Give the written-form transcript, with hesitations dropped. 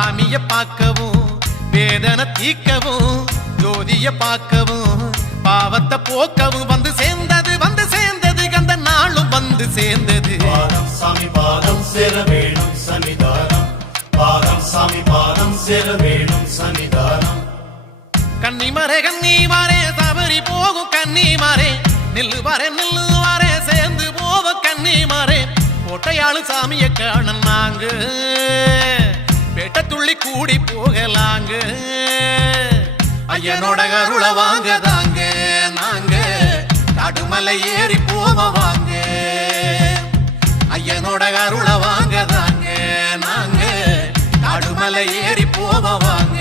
சாமிய பார்க்கவும் வேதனை தீக்கவும் ஜோதிய பார்க்கவும் பாவத்தை போக்கவும் வந்து சேர்ந்தது கந்த நாளும் வந்து சேர்ந்தது. பாதம் சாமி பாதம் சேர வேணும் சன்னிதானம், பாதம் சாமி பாதம் சேர வேணும் சன்னிதானம். கன்னிமாரே சபரி போகும் கன்னிமாரே நில்லுவாரே சேர்ந்து போவோம் கன்னிமாரே. கோட்டையாளு சாமிய காண நாங்க பேட்ட துள்ளி கூடி போகலாங்க. ஐயனோட அருள வாங்கதாங்க நாங்க காடுமலை ஏறி போவாங்க. ஐயனோட அருள வாங்கதாங்க நாங்க காடுமலை ஏறி போவாங்க.